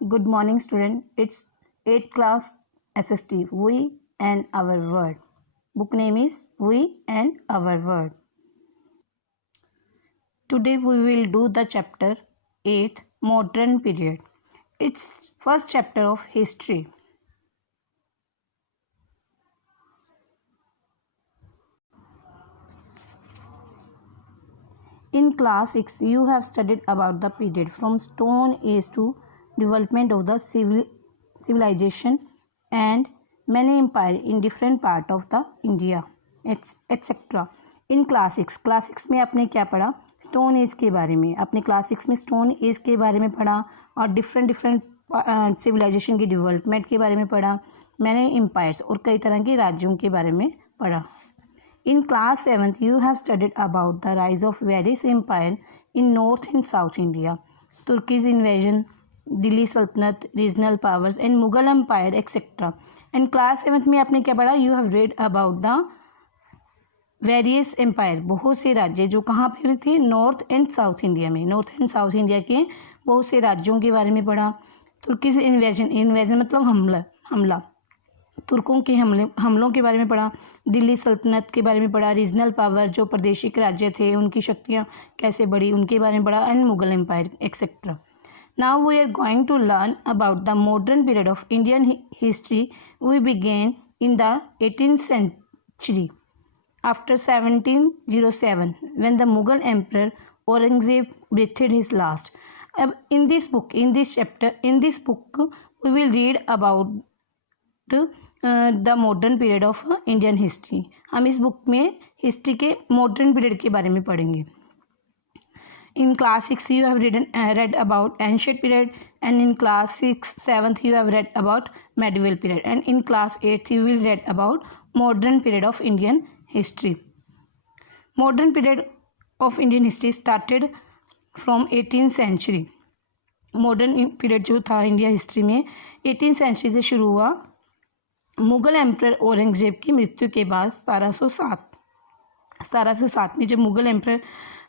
Good morning, student. It's 8th class SST. We and our word. Book name is We and Our Word. Today we will do the chapter 8, Modern Period. It's first chapter of history. In class 6, you have studied about the period from Stone Age to development of the civilization and many empire in different part of the India, etc. In class 6 में आपने क्या पढ़ा? Stone age के बारे में. आपने class 6 में stone age के बारे में पढ़ा और डिफरेंट सिविलाइजेशन की डेवलपमेंट के बारे में पढ़ा, मैंने एम्पायर्स और कई तरह के राज्यों के बारे में पढ़ा. In class 7th, you have studied about the rise of various empires in North and South India, Turkish invasion, Delhi Sultanate, regional powers, and Mughal Empire, etc. And class 7th में आपने क्या पढ़ा? You have read about the various empire, बहुत से राज्य जो कहाँ पे थे? नॉर्थ एंड साउथ इंडिया में. नॉर्थ एंड साउथ इंडिया के बहुत से राज्यों के बारे में पढ़ा. तुर्किश इन्वेजन मतलब हमला तुर्कों के हमलों के बारे में पढ़ा. दिल्ली सल्तनत के बारे में पढ़ा. रीजनल पावर जो प्रादेशिक राज्य थे उनकी शक्तियाँ कैसे बढ़ी उनके बारे में पढ़ा. And Mughal empire etcetera. Now we are going to learn about the modern period of Indian history. We begin in the 18th century after 1707 when the Mughal emperor Aurangzeb breathed his last. In this book we will read about the modern period of Indian history. हम इस book में history के modern period के बारे में पढ़ेंगे. In class 6 you have read about ancient period, and in class 7th you have read about medieval period, and in class 8th you will read about modern period of Indian history. Modern period of Indian history started from 18th century. Modern period जो था India history में 18th century से शुरू हुआ. Mughal emperor Aurangzeb की मृत्यु के बाद 1707 में जब मुगल एम्परर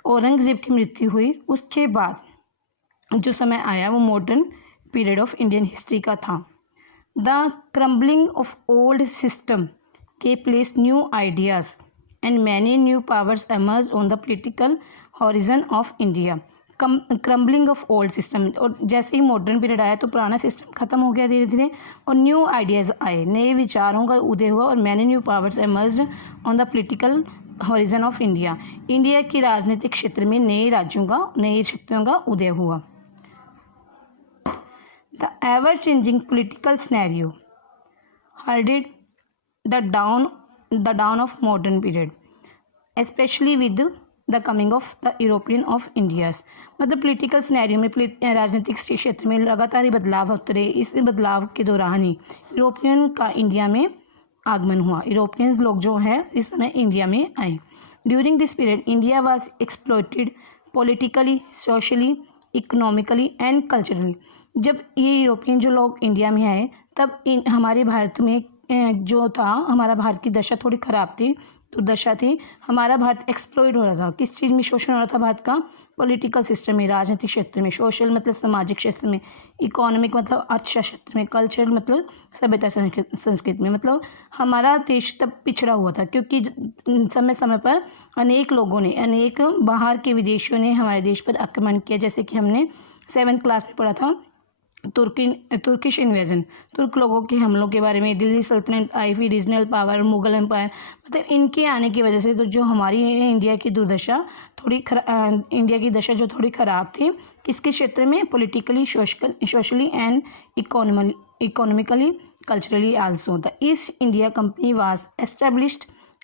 औरंगजेब की मृत्यु हुई उसके बाद जो समय आया वो modern period of Indian history का था. The crumbling of old system के place new ideas and many new powers emerge on the political horizon of India. Crumbling of old system, और जैसे ही मॉडर्न पीरियड आया तो पुराना सिस्टम खत्म हो गया धीरे धीरे और न्यू आइडियाज़ आए, नए विचारों का उदय हुआ. और many new powers emerge on the political horizon of India. India के राजनीतिक क्षेत्र में नए राज्यों का, नई शक्तियों का उदय हुआ. The ever changing political scenario herded the dawn of modern period specially with the coming of the European of India's. मतलब पोलिटिकल सिनेरियो में, राजनीतिक क्षेत्र में लगातार ही बदलाव होते रहे. इस बदलाव के दौरान ही यूरोपियन का इंडिया में आगमन हुआ. यूरोपियंस लोग जो हैं इस समय इंडिया में आए. During this period India was exploited politically, socially, economically and culturally. जब ये यूरोपियन जो लोग इंडिया में आए तब हमारे भारत में जो था, हमारा भारत की दशा थोड़ी ख़राब थी, दुर्दशा थी. हमारा भारत एक्सप्लॉइट हो रहा था. किस चीज़ में शोषण हो रहा था भारत का? पॉलिटिकल सिस्टम में, राजनीतिक क्षेत्र में. सोशल मतलब सामाजिक क्षेत्र में. इकोनॉमिक मतलब अर्थशास्त्र क्षेत्र में. कल्चर मतलब सभ्यता संस्कृति में. मतलब हमारा देश तब पिछड़ा हुआ था क्योंकि समय समय पर अनेक लोगों ने, अनेक बाहर के विदेशियों ने हमारे देश पर आक्रमण किया. जैसे कि हमने 7th क्लास में पढ़ा था तुर्किश इन्वेजन, तुर्क लोगों के हमलों के बारे में. दिल्ली सल्तनत आई हुई, रीजनल पावर, मुगल एम्पायर, मतलब इनके आने की वजह से तो जो हमारी इंडिया की दुर्दशा इंडिया की दशा जो थोड़ी ख़राब थी. किसके क्षेत्र में? Politically, socially and economically, culturally also. The East India company was established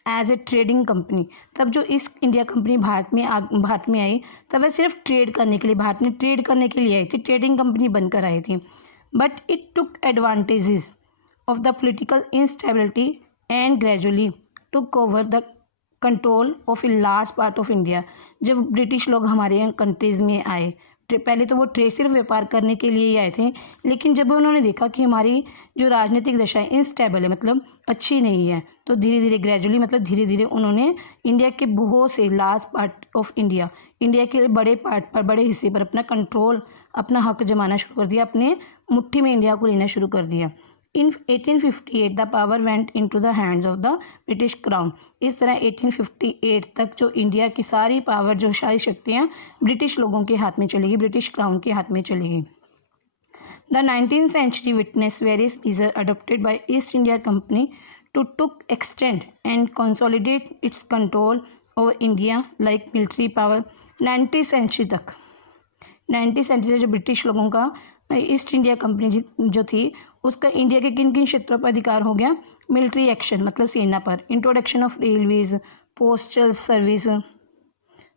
as a trading company. तब जो ईस्ट इंडिया कंपनी भारत में आई तब वह सिर्फ ट्रेड करने के लिए, भारत में ट्रेड करने के लिए आई थी, ट्रेडिंग कंपनी बनकर आई थी. But it took advantages of the political instability and gradually took over the control of a large part of India. जब ब्रिटिश लोग हमारे कंट्रीज़ में आए, पहले तो वो सिर्फ व्यापार करने के लिए ही आए थे, लेकिन जब उन्होंने देखा कि हमारी जो राजनीतिक दशा है इंस्टेबल है, मतलब अच्छी नहीं है, तो धीरे धीरे ग्रेजुअली मतलब धीरे धीरे उन्होंने इंडिया के बहुत से लार्ज पार्ट ऑफ इंडिया के बड़े पार्ट पर, बड़े हिस्से पर अपना कंट्रोल, अपना हक जमाना शुरू कर दिया, अपने मुट्ठी में इंडिया को लेना शुरू कर दिया। इन 1858 the power went into the hands of the British crown. इस तरह 1858 तक जो इंडिया की सारी पावर, जो सारी शक्तियाँ ब्रिटिश लोगों के हाथ में चली गई, ब्रिटिश क्राउन के हाथ में चली गई। The 19th century witnessed various measures adopted by East India Company to extend and consolidate its control over India like military power। 19th century तक, 19th century जो ब्रिटिश लोगों का ईस्ट इंडिया कंपनी जो थी, उसका इंडिया के किन किन क्षेत्रों पर अधिकार हो गया? मिलिट्री एक्शन मतलब सेना पर, introduction of railways, postal service,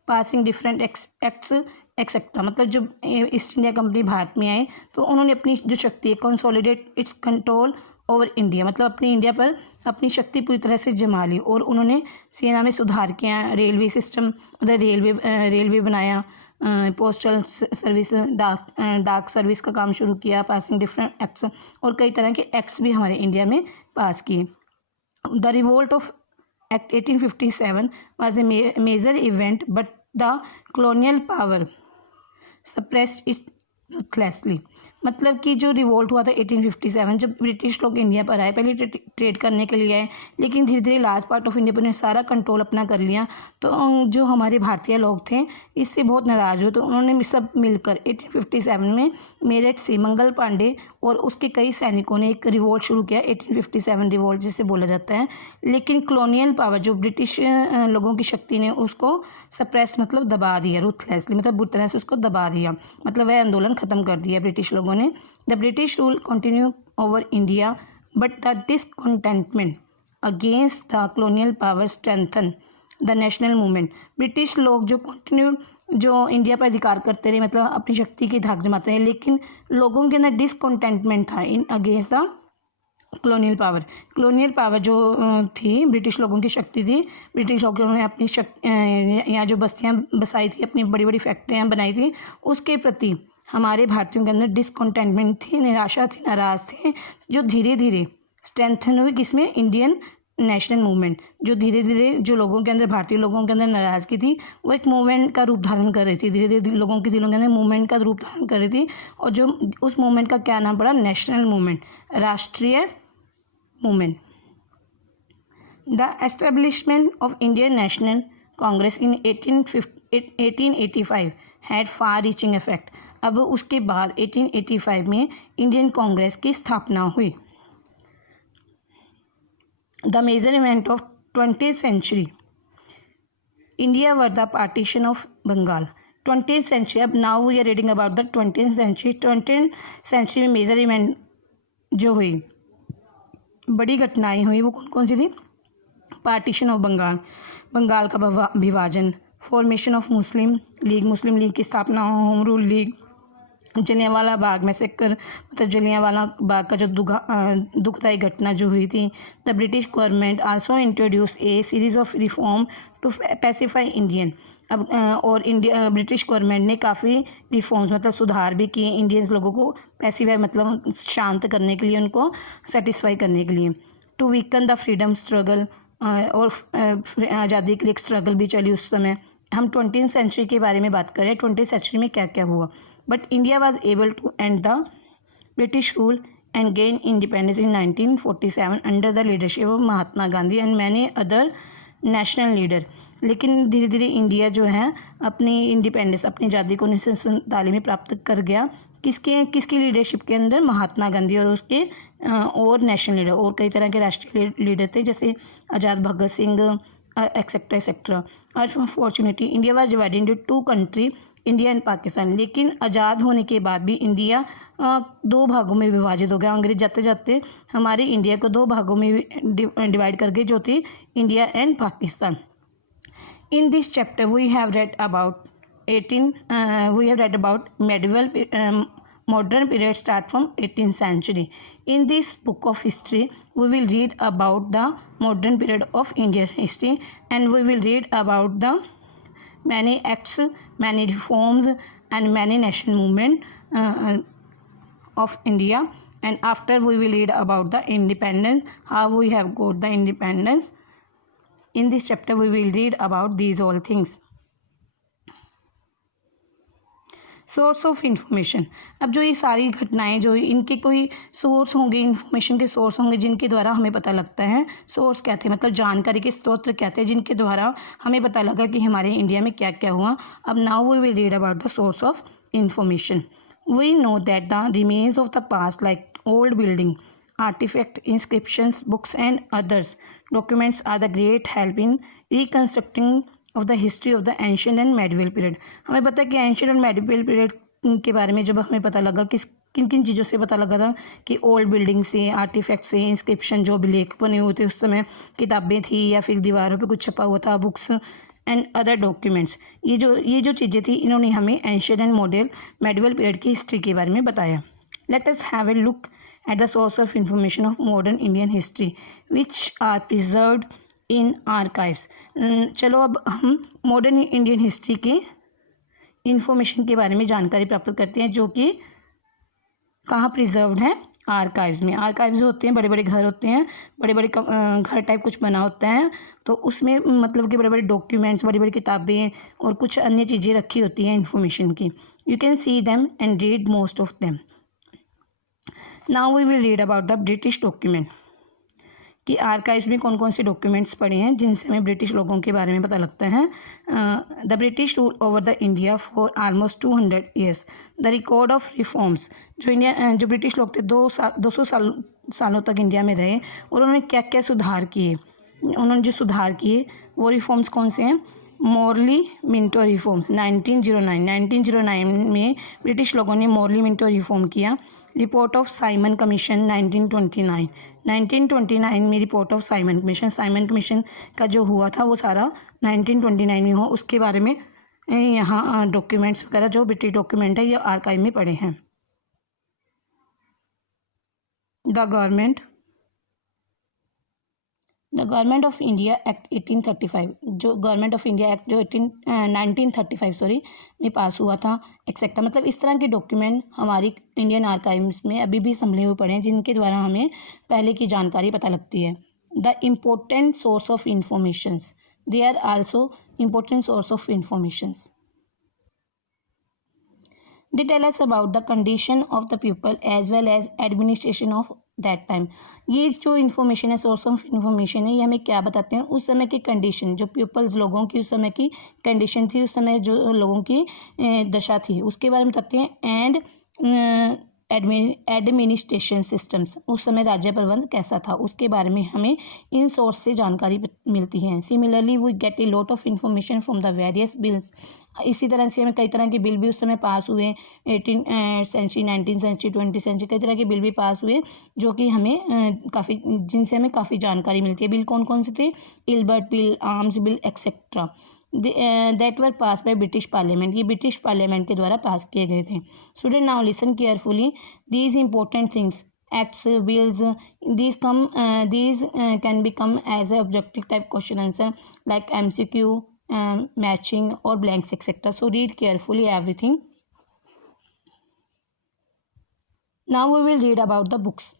passing different acts etcetera. मतलब जब ईस्ट इंडिया कंपनी भारत में आए तो उन्होंने अपनी जो शक्ति है, consolidate it's control over India, मतलब अपनी इंडिया पर अपनी शक्ति पूरी तरह से जमा ली, और उन्होंने सेना में सुधार किया, रेलवे सिस्टम मतलब रेलवे बनाया, पोस्टल सर्विस डाक सर्विस का काम शुरू किया, पासिंग डिफरेंट एक्ट्स, और कई तरह के एक्ट्स भी हमारे इंडिया में पास किए। The revolt of act 1857 was a major event but the colonial power suppressed it ruthlessly। मतलब कि जो रिवोल्ट हुआ था 1857, जब ब्रिटिश लोग इंडिया पर आए, पहले ट्रेड करने के लिए आए, लेकिन धीरे धीरे लार्ज पार्ट ऑफ इंडिया पर उन्होंने सारा कंट्रोल अपना कर लिया, तो जो हमारे भारतीय लोग थे इससे बहुत नाराज़ हुए, तो उन्होंने सब मिलकर 1857 में मेरठ से मंगल पांडे और उसके कई सैनिकों ने एक रिवोल्ट शुरू किया, 1857 रिवोल्ट जिसे बोला जाता है। लेकिन कॉलोनियल पावर जो ब्रिटिश लोगों की शक्ति ने उसको सप्रेस मतलब दबा दिया, रूथलेसली मतलब बुरी तरह से उसको दबा दिया, मतलब वह आंदोलन ख़त्म कर दिया ब्रिटिश लोगों ने। The British rule continue over India but the discontentment against the colonial power strengthen the national movement. British लोग जो कंटिन्यू जो इंडिया पर अधिकार करते रहे, मतलब अपनी शक्ति की धाक जमाते रहे, लेकिन लोगों के अंदर डिसकंटेंटमेंट था in against the colonial power. Colonial power जो थी, ब्रिटिश लोगों की शक्ति थी, ब्रिटिश लोगों ने अपनी यहाँ जो बस्तियाँ बसाई थी, अपनी बड़ी बड़ी फैक्ट्रियाँ बनाई थी, उसके प्रति हमारे भारतीयों के अंदर डिसकंटेंटमेंट थी, निराशा थी, नाराज़ थे, जो धीरे धीरे स्ट्रेंथन हुई किसमें? Indian national movement. जो धीरे धीरे जो लोगों के अंदर, भारतीय लोगों के अंदर नाराज़गी थी, वो एक मूवमेंट का रूप धारण कर रही थी, धीरे धीरे लोगों के दिलों के अंदर मूवमेंट का रूप धारण कर रही थी, और जो उस मूवमेंट का क्या नाम पड़ा? नेशनल मूवमेंट, राष्ट्रीय movement. The establishment of Indian national Congress in 1885 had far reaching effect. अब उसके बाद 1885 में इंडियन कांग्रेस की स्थापना हुई। The major event of 20th century India were the partition of Bengal. 20th century, अब now we are reading about the 20th century। 20th century में major event जो हुई, बड़ी घटनाएं हुई, वो कौन कौन सी थी? पार्टीशन ऑफ बंगाल, बंगाल का विभाजन, फॉर्मेशन ऑफ मुस्लिम लीग की स्थापना, home rule league, Jallianwala Bagh massacre मतलब जलियांवाला बाग का जो दुखदायी घटना जो हुई थी। The British government also introduce a series of reform to pacify Indian. अब और इंडिया ब्रिटिश गवर्नमेंट ने काफ़ी रिफॉर्म्स मतलब सुधार भी किए इंडियंस लोगों को पैसिफाई मतलब शांत करने के लिए, उनको सेटिस्फाई करने के लिए। To weaken the freedom struggle, और आज़ादी के लिए एक स्ट्रगल भी चली उस समय। हम 20th century के बारे में बात करें, 20th century में क्या क्या हुआ। But India was able to end the British rule and gain independence in 1947 under the leadership of Mahatma Gandhi and many other national leader. लेकिन धीरे धीरे इंडिया जो है अपनी इंडिपेंडेंस, अपनी आज़ादी को 1947 में प्राप्त कर गया। किसकी लीडरशिप के अंदर? महात्मा गांधी और उसके और नेशनल लीडर, और कई तरह के राष्ट्रीय लीडर थे, जैसे Azad Bhagat Singh etcetera etcetera. Unfortunately India was divided into two country, India and Pakistan. लेकिन आज़ाद होने के बाद भी इंडिया दो भागों में विभाजित हो गया। अंग्रेज जाते जाते हमारे इंडिया को दो भागों में डिवाइड कर गए, जो थे India and Pakistan. In this chapter we have read about medieval modern period start from 18th century. In this book of history we will read about the modern period of Indian history, and we will read about the many acts, many reforms and many national movement of India. And after we will read about the independence, how we have got the independence. In this chapter we will read about these all things. Source of information, अब जो ये सारी घटनाएं जो इनके कोई source होंगे, information के सोर्स होंगे जिनके द्वारा हमें पता लगता है। सोर्स क्या थे, मतलब जानकारी के स्रोत क्या थे जिनके द्वारा हमें पता लगा कि हमारे इंडिया में क्या क्या हुआ। अब now we will read about the source of information. We know that the remains of the past like old building, artifact, inscriptions, books and others documents are the great help in reconstructing of the history of the ancient and medieval period। हमें पता है कि ancient और medieval period के बारे में जब हमें पता लगा कि किन किन चीज़ों से पता लगा था कि ओल्ड बिल्डिंग से, आर्टिफैक्ट से, इंस्क्रिप्शन जो अभिलेख बने हुए थे उस समय, किताबें थी या फिर दीवारों पे कुछ छपा हुआ था, बुक्स एंड अदर डॉक्यूमेंट्स, ये जो चीज़ें थी इन्होंने हमें एंशियंट एंड मेडिवल पीरियड की हिस्ट्री के बारे में बताया। Let us have a look at the source of information of modern Indian history which are preserved in archives। चलो अब हम मॉडर्न इंडियन हिस्ट्री के इंफॉर्मेशन के बारे में जानकारी प्राप्त करते हैं जो कि कहाँ प्रिजर्व्ड है, आर्काइव्स में। आर्काइव्स होते हैं बड़े बड़े घर होते हैं, बड़े बड़े घर टाइप कुछ बना होता है, तो उसमें मतलब कि बड़े बड़े डॉक्यूमेंट्स, बड़ी बड़ी किताबें और कुछ अन्य चीज़ें रखी होती हैं इन्फॉर्मेशन की। You can see them and read most of them. Now we will read about the British document, कि आर्काइव्स में कौन कौन से डॉक्यूमेंट्स पड़े हैं जिनसे हमें ब्रिटिश लोगों के बारे में पता लगता है। The British rule over the India for almost 200 years, the record of reforms, जो ब्रिटिश लोग थे 200 सालों तक इंडिया में रहे और उन्होंने क्या क्या सुधार किए। उन्होंने जो सुधार किए वो रिफॉर्म्स कौन से हैं। मॉर्ली मिंटो रिफॉर्म्स 1909 में ब्रिटिश लोगों ने मॉर्ली मिंटो रिफॉर्म किया। रिपोर्ट ऑफ साइमन कमीशन 1929 में रिपोर्ट ऑफ साइमन कमीशन का जो हुआ था वो सारा 1929 में हुआ। उसके बारे में यहाँ डॉक्यूमेंट्स वगैरह जो ब्रिटिश डॉक्यूमेंट है ये आर्काइव में पड़े हैं। The government of India act 1835, जो गवर्नमेंट ऑफ इंडिया एक्ट जो 1935 में पास हुआ था, एक्सेट्रा, मतलब इस तरह के डॉक्यूमेंट हमारी इंडियन आर्काइव्स में अभी भी संभले हुए पड़े हैं जिनके द्वारा हमें पहले की जानकारी पता लगती है। The important source of informations, they are also important source of informations. They tell us about the condition of the people as well as administration of that time। ये जो इन्फॉर्मेशन है, सोर्स ऑफ इन्फॉर्मेशन है, ये हमें क्या बताते हैं, उस समय की कंडीशन, जो पीपल्स लोगों की उस समय की कंडीशन थी, उस समय जो लोगों की दशा थी उसके बारे में बताते हैं। एंड एडमिनिस्ट्रेशन सिस्टम्स, उस समय राज्य प्रबंध कैसा था उसके बारे में हमें इन सोर्स से जानकारी मिलती है। Similarly we get a lot of information from the various bills, इसी तरह से हमें कई तरह के बिल भी उस समय पास हुए, 18th century, 19th century, 20th century, कई तरह के बिल भी पास हुए जो कि हमें जिनसे हमें काफ़ी जानकारी मिलती है। बिल कौन कौन से थे, Ilbert bill, arms bill etcetera, that were pass by British parliament, ये ब्रिटिश पार्लियामेंट के द्वारा पास किए गए थे। Student now listen carefully, these important things, acts, bills, these can become as a objective type question answer like MCQ, matching or blanks etc. So read carefully everything. Now we will read about the books.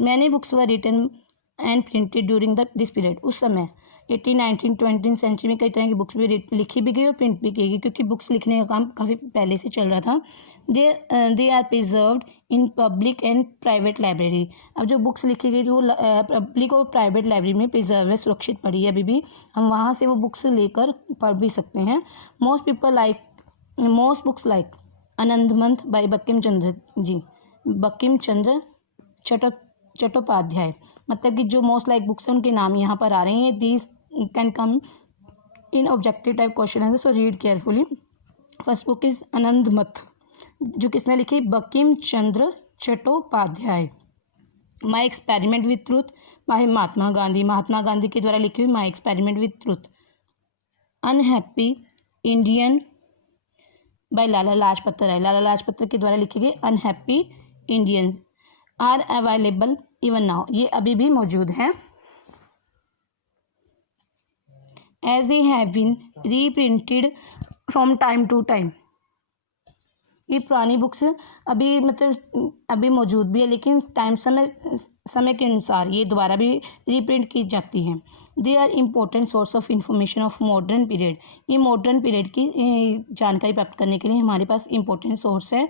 Many books were written and printed during this period। उस समय 18th, 19th, 20th century में कई तरह की books भी लिखी भी गई और प्रिंट भी की गई, क्योंकि बुक्स लिखने का काम काफ़ी पहले से चल रहा था। They are preserved in public and private library. अब जो बुक्स लिखी गई वो पब्लिक और प्राइवेट लाइब्रेरी में प्रिजर्व है, सुरक्षित पड़ी है अभी भी, हम वहाँ से वो बुक्स लेकर पढ़ भी सकते हैं। Most books like Anandamath by Bankim Chandra Chattopadhyay, मतलब कि जो मोस्ट लाइक बुक्स हैं उनके नाम यहाँ पर आ रहे हैं। These can come in objective type question answer, so read carefully. First book is Anandmath, जो किसने लिखी, Bankim Chandra Chattopadhyay. My experiment with truth by Mahatma Gandhi के द्वारा लिखी हुई my experiment with truth. Unhappy Indian by Lala Lajpat Rai के द्वारा लिखी गई unhappy Indians. Are available even now, ये अभी भी मौजूद हैं। As they have been reprinted from time to time, ये पुरानी बुक्स अभी मतलब अभी मौजूद भी है, लेकिन समय के अनुसार ये दोबारा भी रीप्रिंट की जाती हैं। They are important source of information of modern period. ये मॉडर्न पीरियड की जानकारी प्राप्त करने के लिए हमारे पास इम्पोर्टेंट सोर्स है।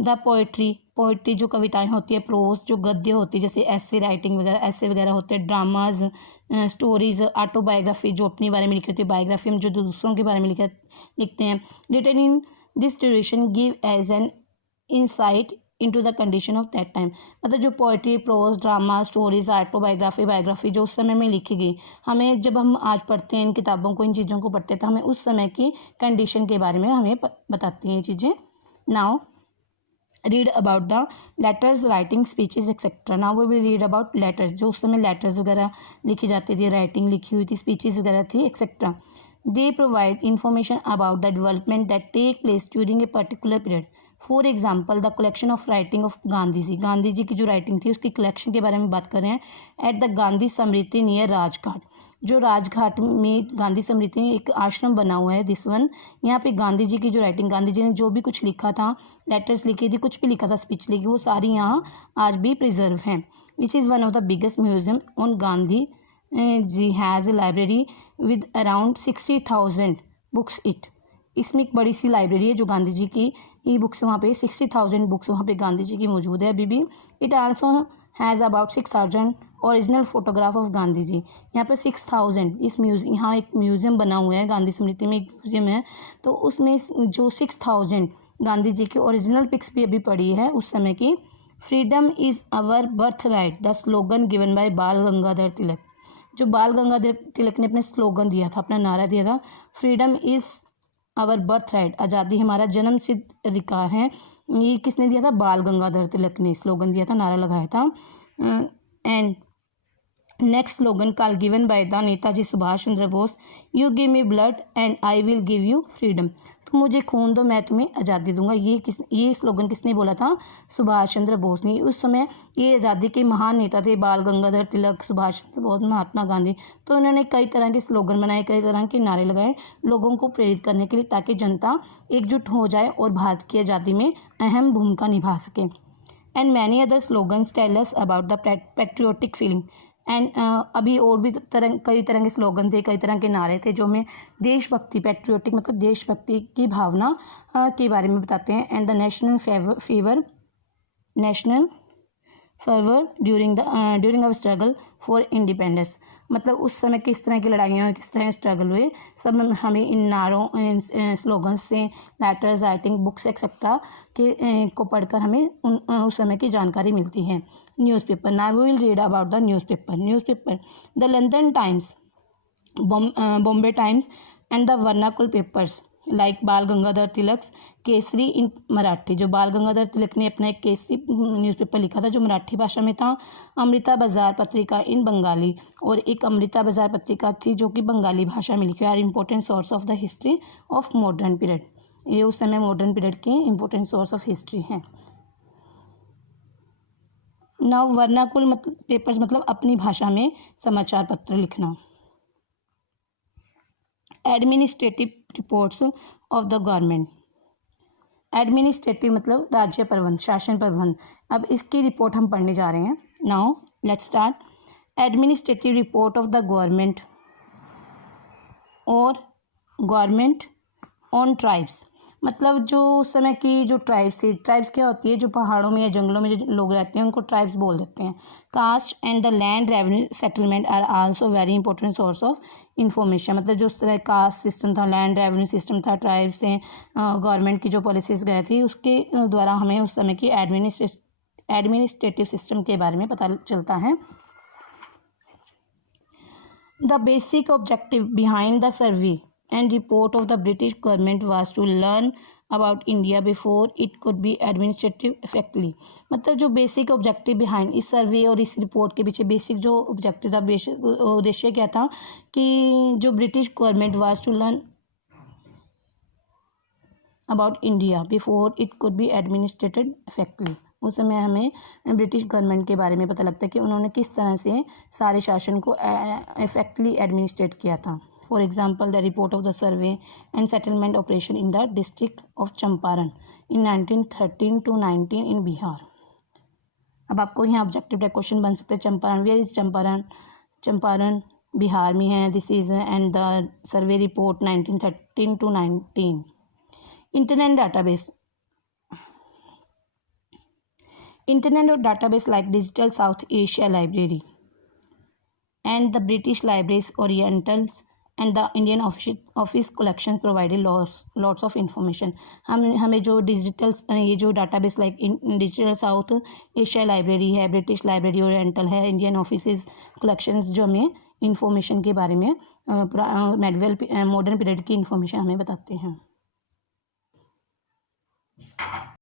द पोइट्री जो कविताएं होती है, प्रोज जो गद्य होती है जैसे ऐसे राइटिंग वगैरह, ऐसे वगैरह होते हैं, ड्रामाज, स्टोरीज, ऑटोबायोग्राफी जो अपने बारे में लिखी होती है, बायोग्राफी हम जो दूसरों के बारे में लिखते हैं। Written in this duration give as an insight into the condition of that time. मतलब जो poetry, prose, drama, stories, autobiography, biography जो उस समय में लिखी गई, हमें जब हम आज पढ़ते हैं इन किताबों को, इन चीज़ों को पढ़ते हैं तो हमें उस समय की कंडीशन के बारे में हमें बताती हैं ये चीज़ें। Now read about the letters, writing, speeches etcetera. Now we will read about letters, जो उस समय लेटर्स वगैरह लिखी जाती थी, राइटिंग लिखी हुई थी, स्पीचेज वगैरह थी etcetera. They provide information about the development that take place during a particular period. For example the collection of writing of Gandhi ji की जो राइटिंग थी उसकी कलेक्शन के बारे में बात कर रहे हैं। At the Gandhi Smriti near Rajghat, जो राजघाट में गांधी स्मृति एक आश्रम बना हुआ है, दिस वन। यहाँ पे गांधी जी की जो राइटिंग, गांधी जी ने जो भी कुछ लिखा था, लेटर्स लिखी थी, कुछ भी लिखा था, स्पीच लिखी, वो सारी यहाँ आज भी प्रिजर्व हैं। Which is one of the biggest museum on Gandhi ji has a library with around 60,000 books it. इसमें एक बड़ी सी लाइब्रेरी है जो गांधी जी की ई बुक्स, वहाँ पे 60,000 बुक्स वहाँ पे गांधी जी की मौजूद है अभी भी। It also has about 6,000 original photograph of Gandhi ji. यहाँ पे 6,000 इस म्यूजियम, यहाँ एक म्यूजियम बना हुआ है, गांधी स्मृति में एक म्यूजियम है, तो उसमें जो 6,000 गांधी जी की ओरिजिनल पिक्स भी अभी पड़ी है उस समय की। Freedom is our birth right, the slogan given by बाल गंगाधर तिलक। जो बाल गंगाधर तिलक ने अपने स्लोगन दिया था, अपना नारा दिया था, freedom is our birth right, आज़ादी हमारा जन्म सिद्ध अधिकार है। ये किसने दिया था? बाल गंगाधर तिलक ने स्लोगन दिया था, नारा लगाया था। And next slogan call given by the Netaji Subhash Chandra Bose, you give me blood and I will give you freedom. तुम मुझे खून दो, मैं तुम्हें आज़ादी दूंगा। ये स्लोगन किसने बोला था? सुभाष चंद्र बोस ने। उस समय ये आज़ादी के महान नेता थे, बाल गंगाधर तिलक, सुभाष चंद्र बोस, महात्मा गांधी। तो उन्होंने कई तरह के स्लोगन बनाए, कई तरह के नारे लगाए लोगों को प्रेरित करने के लिए, ताकि जनता एकजुट हो जाए और भारत की आज़ादी में अहम भूमिका निभा सके। And many other slogans tell us about the patriotic feeling. And अभी और भी कई तरह के स्लोगन थे, कई तरह के नारे थे जो हमें देशभक्ति, पैट्रियोटिक मतलब देशभक्ति की भावना के बारे में बताते हैं। And the national fever during our struggle for independence, मतलब उस समय किस तरह की लड़ाइयाँ, किस तरह स्ट्रगल हुए, सब हमें इन नारों, इन स्लोगन से, लेटर्स, राइटिंग, बुक्स एक्सेट्रा के को पढ़कर हमें उस समय की जानकारी मिलती है। Newspaper, now we will read about the newspaper. The London Times, Bombay times and the vernacular papers like Bal Gangadhar तिलक केसरी इन मराठी। जो बाल गंगाधर तिलक ने अपना एक केसरी न्यूज़पेपर लिखा था जो मराठी भाषा में था। अमृता बाजार पत्रिका इन बंगाली, और एक अमृता बाजार पत्रिका थी जो कि बंगाली भाषा में लिखी। Are important source of the history of modern period, ये उस समय मॉडर्न पीरियड के इम्पोर्टेंट सोर्स ऑफ हिस्ट्री हैं। नाउ वर्नाकुल मतलब पेपर्स मतलब अपनी भाषा में समाचार पत्र लिखना। Administrative reports of the government, administrative मतलब राज्य प्रबंध, शासन प्रबंध। अब इसकी रिपोर्ट हम पढ़ने जा रहे हैं। Now let's start. Administrative report of the government और गवर्नमेंट ऑन ट्राइब्स, मतलब जो उस समय की जो ट्राइब्स थी, ट्राइब्स क्या होती है, जो पहाड़ों में या जंगलों में जो लोग रहते हैं उनको ट्राइब्स बोल देते हैं। Caste and the land revenue settlement are also very important source of information, मतलब जो उस तरह कास्ट सिस्टम था, लैंड रेवेन्यू सिस्टम था, ट्राइब्स से गवर्नमेंट की जो पॉलिसीज वगैरह थी उसके द्वारा हमें उस समय की एडमिनिस्ट्रेटिव सिस्टम के बारे में पता चलता है। The basic objective behind the survey and report of the British government was to learn about India before it could be administrative effectively, मतलब जो बेसिक ऑब्जेक्टिव बिहाइंड इस सर्वे और इस रिपोर्ट के पीछे बेसिक जो ऑब्जेक्टिव था, बेसिक उद्देश्य क्या था कि जो British government was to learn about India before it could be administrated effectively. उस समय हमें ब्रिटिश गवर्नमेंट के बारे में पता लगता है कि उन्होंने किस तरह से सारे शासन को इफेक्टिवली एडमिनिस्ट्रेट किया था। For example, the report of the survey and settlement operation in the district of Champaran in 1913 to 19 इन बिहार। अब आपको यहाँ ऑब्जेक्टिव टाइप क्वेश्चन बन सकते हैं। Champaran, where is Champaran? चंपारण बिहार में है। This is and the survey report 1913 to 19। Internet database, internet database like digital South Asia library and the British Libraries Orientals and the Indian Office Collections provided lots of information। हमें जो digital ये जो database like digital South Asia library है, British library oriental है, Indian office collections जो हमें information के बारे में मेडिवल मॉडर्न पीरियड की इंफॉर्मेशन हमें बताते हैं।